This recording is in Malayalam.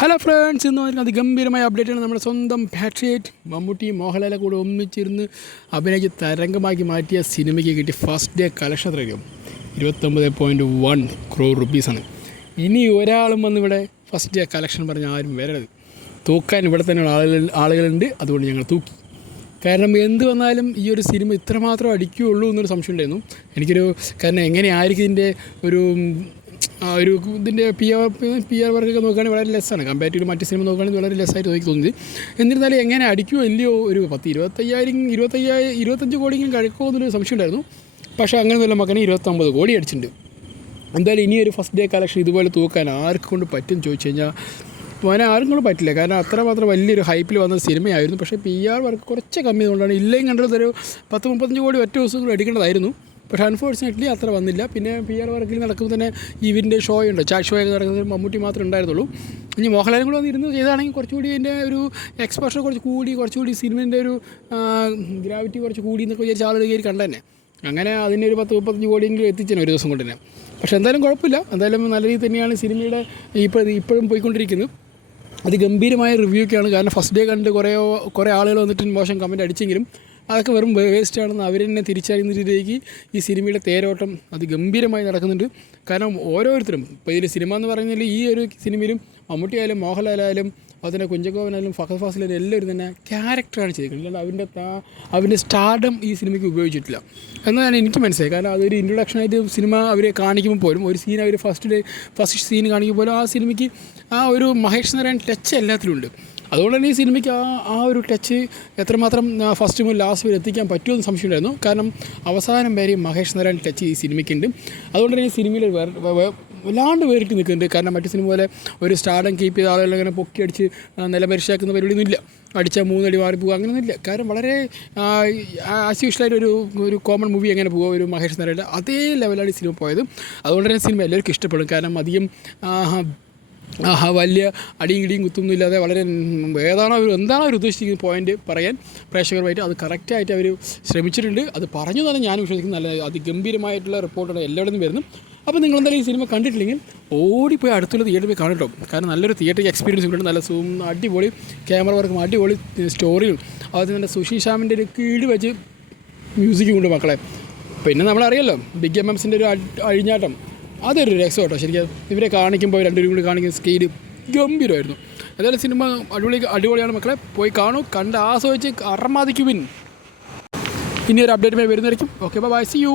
ഹലോ ഫ്രണ്ട്സ്, ഇന്ന് വന്നിരിക്കുന്ന അതിഗംഭീരമായ അപ്ഡേറ്റാണ്. നമ്മുടെ സ്വന്തം പാട്രിയേറ്റ് മമ്മൂട്ടി മോഹൻലാലെ കൂടെ ഒന്നിച്ചിരുന്ന് അഭിനയിച്ച് തരംഗമാക്കി മാറ്റിയ സിനിമയ്ക്ക് കിട്ടിയ ഫസ്റ്റ് ഡേ കളക്ഷൻ എത്രയും 29.1 crore റുപ്പീസാണ്. ഇനി ഒരാളും വന്നിവിടെ ഫസ്റ്റ് ഡേ കളക്ഷൻ പറഞ്ഞ് ആരും വരരുത്. തൂക്കാൻ ഇവിടെ തന്നെയുള്ള ആളുകളുണ്ട്. അതുകൊണ്ട് ഞങ്ങൾ തൂക്കി. കാരണം എന്ത് വന്നാലും ഈ ഒരു സിനിമ ഇത്രമാത്രം അടിക്കുകയുള്ളൂ എന്നൊരു സംശയം ഉണ്ടായിരുന്നു കാരണം എങ്ങനെയായിരിക്കും ഇതിൻ്റെ ഇതിൻ്റെ പി ആർ വർക്കൊക്കെ നോക്കുകയാണെങ്കിൽ വളരെ ലെസ്സാണ്. കമ്പാരിറ്റീവ് മറ്റ് സിനിമ നോക്കുകയാണെങ്കിൽ വളരെ ലെസ്സായിട്ട് എനിക്ക് തോന്നുന്നത്. എന്നിരുന്നാലും എങ്ങനെ അടിക്കുമോ ഇല്ലയോ, ഒരു 25 കോടിയെങ്കിലും കഴിക്കുമോ എന്നൊരു സംശയം ഉണ്ടായിരുന്നു. പക്ഷേ അങ്ങനെയൊന്നുമില്ല, മകനെ 29 കോടി അടിച്ചിട്ടുണ്ട്. എന്തായാലും ഇനിയൊരു ഫസ്റ്റ് ഡേ കളക്ഷൻ ഇതുപോലെ തൂക്കാൻ ആർക്കും കൊണ്ട് പറ്റും ചോദിച്ചു കഴിഞ്ഞാൽ മോനെ ആരും കൊണ്ട് പറ്റില്ല. കാരണം അത്രമാത്രം വലിയൊരു ഹൈപ്പിൽ വന്ന സിനിമയായിരുന്നു. പക്ഷേ പി ആർ വർക്ക് കുറച്ച് കമ്മി ആയതുകൊണ്ടാണ്. ഇല്ലെങ്കിൽ കണ്ടത് ഒരു 30-35 കോടി ഒറ്റ ദിവസം കൂടി അടിക്കേണ്ടതായിരുന്നു. പക്ഷേ അൺഫോർച്ചുനേറ്റ്ലി അത്ര വന്നില്ല. പിന്നെ പി ആർ വർക്കിൽ നടക്കുമ്പോൾ തന്നെ ഇവരിൻ്റെ ഷോ ഉണ്ട്, ചാറ്റ് ഷോ ഒക്കെ നടക്കുന്നത് മമ്മൂട്ടി മാത്രമേ ഉണ്ടായിരുന്നുള്ളൂ. ഇനി മോഹൻലാലും കൂടെ വന്നിരുന്ന് ചെയ്താണെങ്കിൽ കുറച്ചുകൂടി അതിൻ്റെ ഒരു എക്സ്പോഷർ കുറച്ചുകൂടി സിനിമേൻ്റെ ഒരു ഗ്രാവിറ്റി കുറച്ച് കൂടി എന്നൊക്കെ വിചാരിച്ച ആളുകൾ കയറി കണ്ടതന്നെ. അങ്ങനെ അതിൻ്റെ ഒരു 30-35 കോടിയെങ്കിലും എത്തിച്ചേനെ ഒരു ദിവസം കൊണ്ട് തന്നെ. പക്ഷേ എന്തായാലും കുഴപ്പമില്ല. എന്തായാലും നല്ല രീതിയിൽ തന്നെയാണ് സിനിമയുടെ ഇപ്പോഴും പോയിക്കൊണ്ടിരിക്കുന്നത്. അതിഗംഭീരമായ റിവ്യൂ ഒക്കെയാണ്. കാരണം ഫസ്റ്റ് ഡേ കണ്ട് കുറേ ആളുകൾ വന്നിട്ട് മോശം കമൻറ്റ് അടിച്ചെങ്കിലും അതൊക്കെ വെറും വേസ്റ്റാണെന്ന് അവർ തന്നെ തിരിച്ചറിയുന്ന രീതിയിലേക്ക് ഈ സിനിമയുടെ തേരോട്ടം അതിഗംഭീരമായി നടക്കുന്നുണ്ട്. കാരണം ഓരോരുത്തരും ഇപ്പോൾ ഇതിൽ സിനിമ എന്ന് പറയുന്നതിൽ ഈ ഒരു സിനിമയിലും മമ്മൂട്ടി ആയാലും മോഹൻലാലായാലും അതുപോലെ കുഞ്ചക്കോവനായാലും ഫഹദ് ഫാസിലായാലും എല്ലാവരും തന്നെ ക്യാരക്ടറാണ് ചെയ്തിരിക്കുന്നത്. അല്ലാണ്ട് അവൻ്റെ സ്റ്റാർഡം ഈ സിനിമയ്ക്ക് ഉപയോഗിച്ചിട്ടില്ല എന്നാണ് എനിക്ക് മനസ്സിലായി. കാരണം അതൊരു ഇൻട്രൊഡക്ഷനായിട്ട് സിനിമ അവരെ കാണിക്കുമ്പോൾ പോലും ഒരു സീൻ അവർ ഫസ്റ്റ് സീൻ കാണിക്കുമ്പോൾ പോലും ആ സിനിമയ്ക്ക് ആ ഒരു മഹേഷ് നാരായൺ ടച്ച് എല്ലാത്തിലും ഉണ്ട്. അതുകൊണ്ട് തന്നെ ഈ സിനിമയ്ക്ക് ആ ഒരു ടച്ച് എത്രമാത്രം ഫസ്റ്റ് മുതൽ ലാസ്റ്റ് വരെ എത്തിക്കാൻ പറ്റുമെന്ന് സംശയമുണ്ടായിരുന്നു. കാരണം അവസാനം വരെ മഹേഷ് നാരായൺ ടച്ച് ഈ സിനിമയ്ക്കുണ്ട്. അതുകൊണ്ട് തന്നെ ഈ സിനിമയിൽ വല്ലാണ്ട് വേറിട്ട് നിൽക്കുന്നുണ്ട്. കാരണം മറ്റു സിനിമ പോലെ ഒരു സ്റ്റാർഡം കീപ്പ് ചെയ്ത ആളുകളങ്ങനെ പൊക്കി അടിച്ച് നിലപരിശാക്കുന്ന പരിപാടിയൊന്നും ഇല്ല. അടിച്ചാൽ 3 അടി മാറി പോകുക അങ്ങനെയൊന്നുമില്ല. കാരണം വളരെ ആസ് യൂഷ്വലായിട്ട് ഒരു കോമൺ മൂവി എങ്ങനെ പോകുക ഒരു മഹേഷ് നാരായണ അതേ ലെവലാണ് ഈ സിനിമ പോയത്. അതുകൊണ്ട് തന്നെ സിനിമ എല്ലാവർക്കും ഇഷ്ടപ്പെടും. കാരണം അധികം വലിയ അടിയും ഇടിയും കുത്തൊന്നും ഇല്ലാതെ വളരെ എന്താണോ അവർ ഉദ്ദേശിക്കുന്ന പോയിൻ്റ് പറയാൻ പ്രേക്ഷകരുമായിട്ട് അത് കറക്റ്റായിട്ട് അവർ ശ്രമിച്ചിട്ടുണ്ട്. അത് പറഞ്ഞു തന്നെ ഞാൻ വിശ്വസിക്കുന്നു. നല്ല അതിഗംഭീരമായിട്ടുള്ള റിപ്പോർട്ടാണ് എല്ലായിടത്തും വരുന്നത്. അപ്പോൾ നിങ്ങളെന്തായാലും ഈ സിനിമ കണ്ടിട്ടില്ലെങ്കിൽ ഓടിപ്പോയി അടുത്തുള്ള തിയേറ്ററിൽ പോയി കാണട്ടോ. കാരണം നല്ലൊരു തിയേറ്റർ എക്സ്പീരിയൻസ് ഉണ്ട്. നല്ല അടിപൊളി ക്യാമറ വർക്കും അടിപൊളി സ്റ്റോറിയും അതുപോലെ തന്നെ സുശീൽ ശ്യാമിൻ്റെ ഒരു കീഴ് വെച്ച് മ്യൂസിക്കും ഉണ്ട് മക്കളെ. പിന്നെ നമ്മളറിയാമല്ലോ ബിഗ് MMസിൻ്റെ ഒരു അഴിഞ്ഞാട്ടം, അതൊരു രസം കേട്ടോ. ശരിക്കും ഇവരെ കാണിക്കുമ്പോൾ രണ്ടുപേരും കൂടി കാണിക്കുന്ന സ്കെയിൽ ഗംഭീരമായിരുന്നു. എന്തായാലും സിനിമ അടിപൊളിയാണ് മക്കളെ, പോയി കാണൂ, കണ്ട് ആസ്വദിച്ച് അറമാദിക്കുവിൻ. ഇനി ഒരു അപ്ഡേറ്റുമായി വരുന്നതായിരിക്കും. Okay, bye, see U.